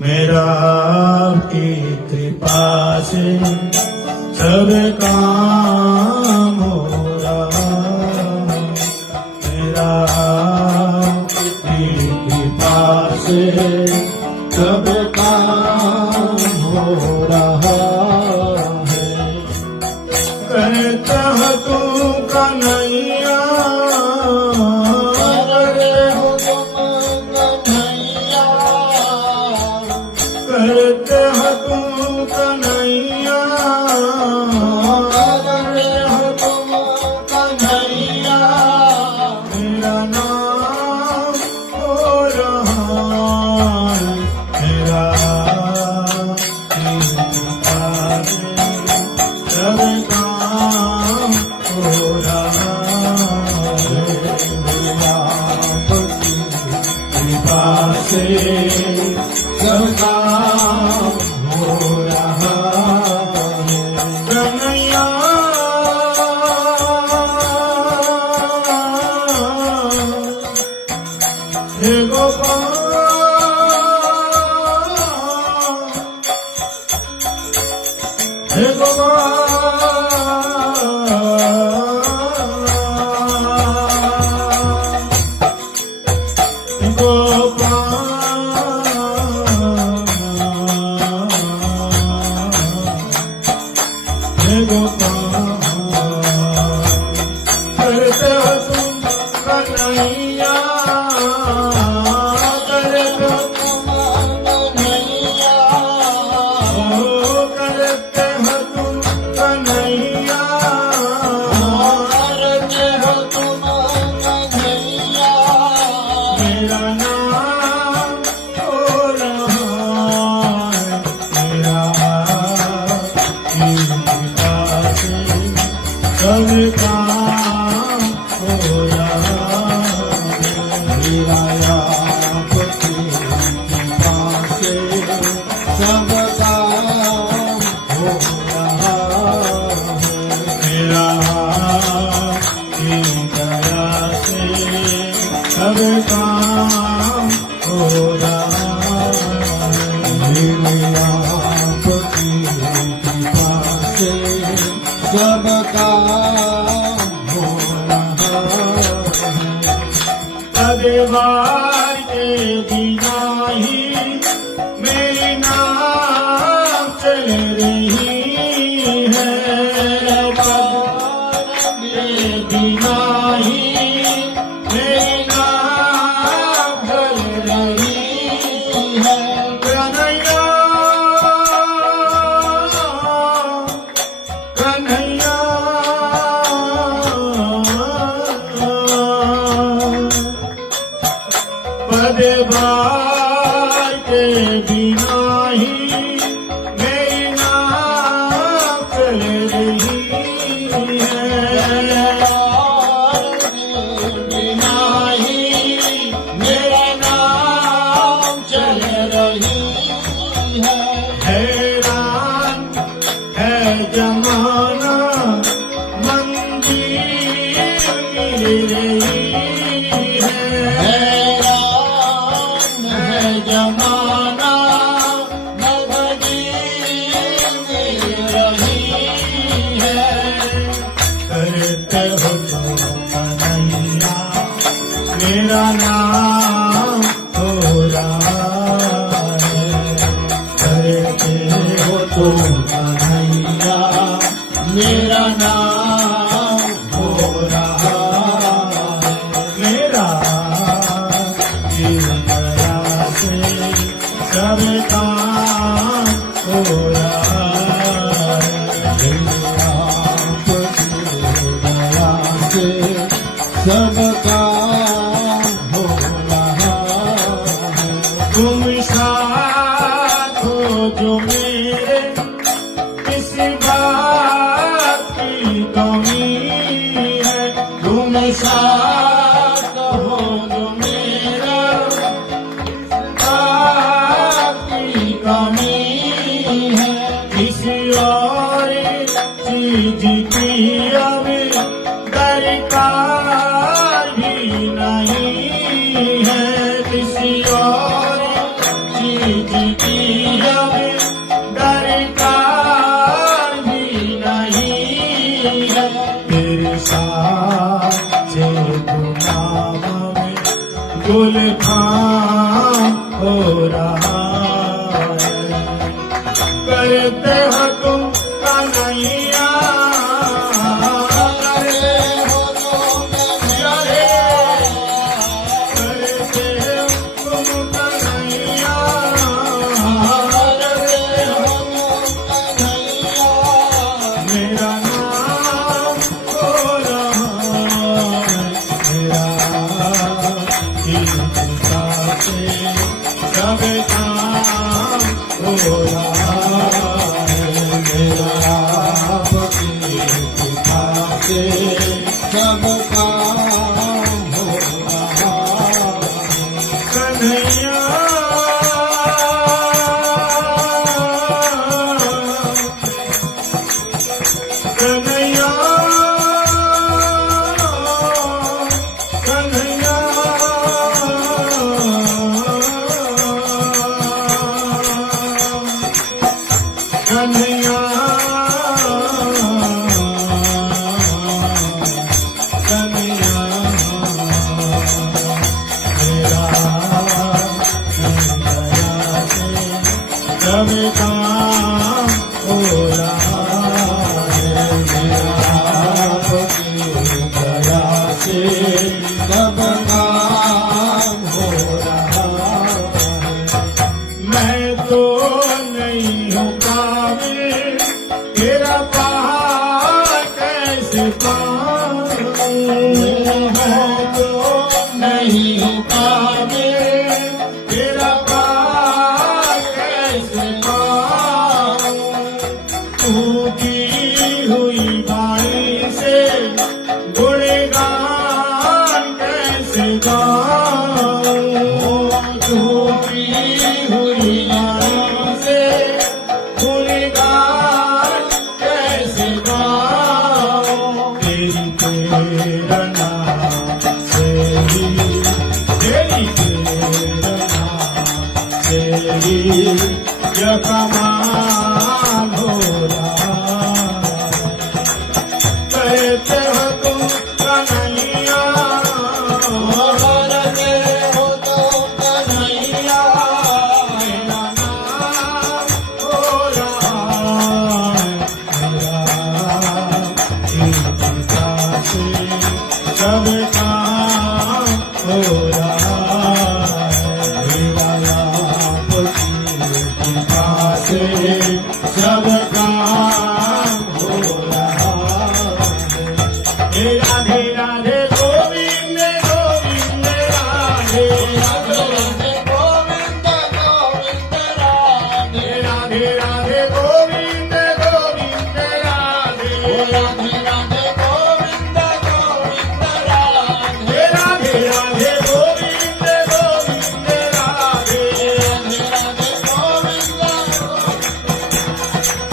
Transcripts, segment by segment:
मेरा आपकी कृपा से सब काम हो रहा। मेरा आपकी कृपा से सब काम हो रहा है। करता है तू कन्हैया, करते हो तुम कन्हैया, करते हो तुम कन्हैया। मेरा नाम हो रहा है, मेरा सब काम हो रहा है। मेरा कृपा से सब काम हो रहा है। कन्हैया हे गोपाल, हे गोपाल, करते हो तुम कन्हैया, करते हो तुम कन्हैया, करते हो तुम कन्हैया, करते हो तुम कन्हैया। मेरा नाम हो रहा है, मेरा सब काम हो रहा है। मेरा आपकी कृपा से सब काम हो रहा है। मेरा आपकी दया से सब काम हो रहा है। मेरा आपकी कृपा से सब काम हो रहा है। परिवार के बिना ही मेरी नाव चल रही है। परिवार के बिना ही मेरी नाव चल रही है। कन्हैया, कन्हैया, परिवार के बिना ही मेरी नाव चल रही है। बिना ही मेरा नाव चल रही है। हैरान है जमाना, मंदिर मिल रही है। हैरान है जमाना, मंदिर मिल रही है। करते हो तुम कन्हैया, मेरा नाम हो रहा है। करते हो तुम कन्हैया, मेरा नाम हो रहा है। मेरा दया से सब काम हो रहा है। मेरा दया से सब काम हो रहा है। तुम साथ हो जो मेरे, किसी बात की कमी है। तुम साथ हो जो मेरा, किसी बात की तुझकी हमें दरकार भी नहीं है। तेरे साथ से गुलाम में गुल खां हो रहा है। करते हो तुम कन्हैया, करते हो तुम कन्हैया, करते हो तुम कन्हैया, करते हो तुम कन्हैया। मेरा नाम हो रहा है, मेरा चिंता से सब काम हो रहा है। मेरा आपकी कृपा से सब काम हो रहा है। कन्हैया कन्हैया कन्हैया कन्हैया कन्हैया। मेरा दया से सब काम हो रहा है। मेरा आपकी दया से सब काम हो रहा है। मैं तो नहीं हूँ काबिल, तेरा पहाड़ कैसे पाऊं। मैं तो नहीं हूँ काबिल, तेरा पहाड़ कैसे पाऊं। टूटी हुई बाणी से गुणगान कैसे गाऊं। टूटी हुई बाणी से गुणगान कैसे गाऊं। तेरी प्रेरणा से ही, तेरी प्रेरणा से ही यह कमाल हो रहा है। कहते हो तुम कन्हैया, करते हो तुम कन्हैया। मेरा नाम हो रहा है, मेरा कृपा से सब काम हो रहा है। मेरा आपकी कृपा से सब काम हो रहा है। हे राधे राधे गोविंद गोविंद राधे, राधे राधे गोविंद गोविंद राधे, राधे राधे गोविंद गोविंद राधे, राधे राधे गोविंद गोविंद राधे, राधे राधे गोविंद गोविंद राधे, राधे राधे गोविंद।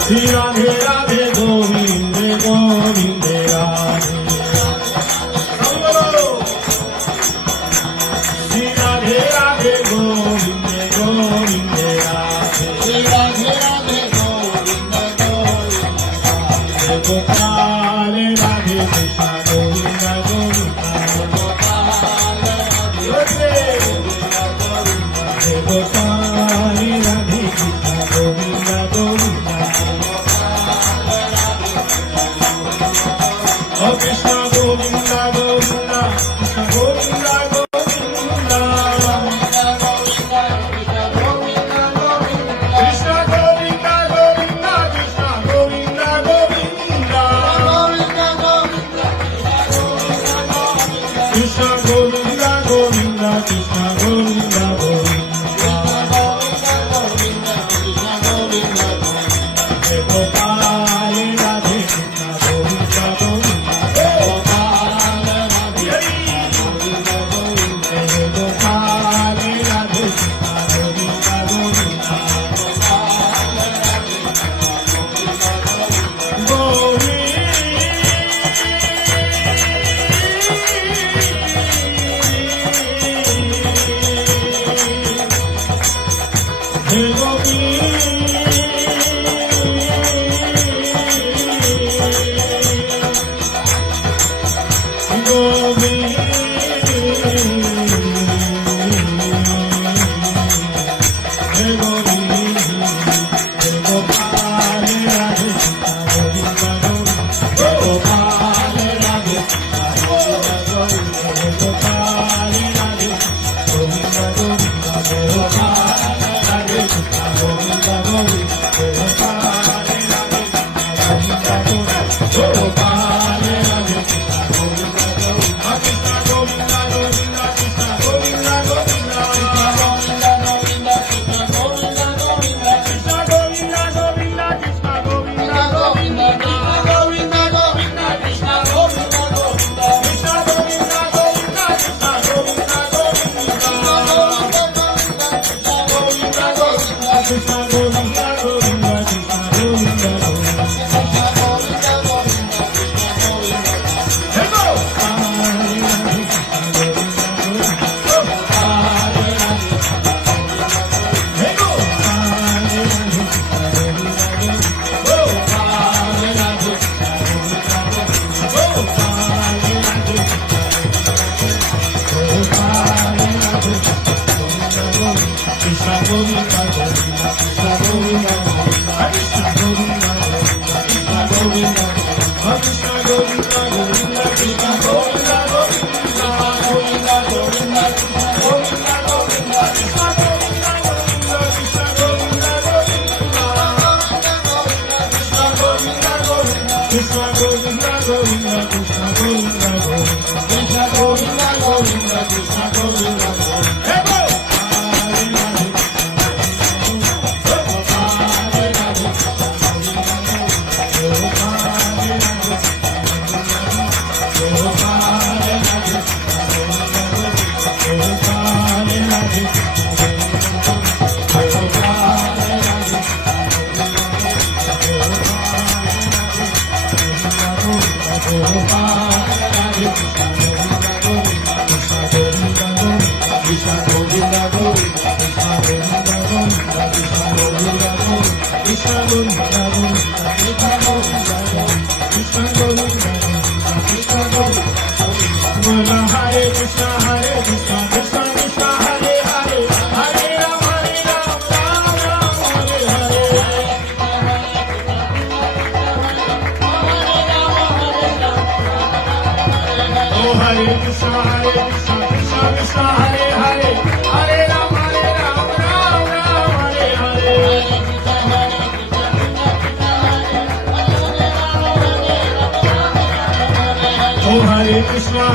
श्री राधे राधे गोविंद गोविंद राधे। श्री राधे राधे गोविंद गोविंद राधे, श्री राधे राधे गोविंद गोविंद राधे। गोपाल राधे कृष्ण गोविंद गोविंद, गोपाल राधे गोविंद गोविंद, गोपाल राधे कृष्ण गोविंद Govind.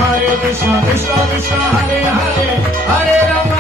Hare Krishna, Krishna Krishna, Hare Hare, Hare Rama.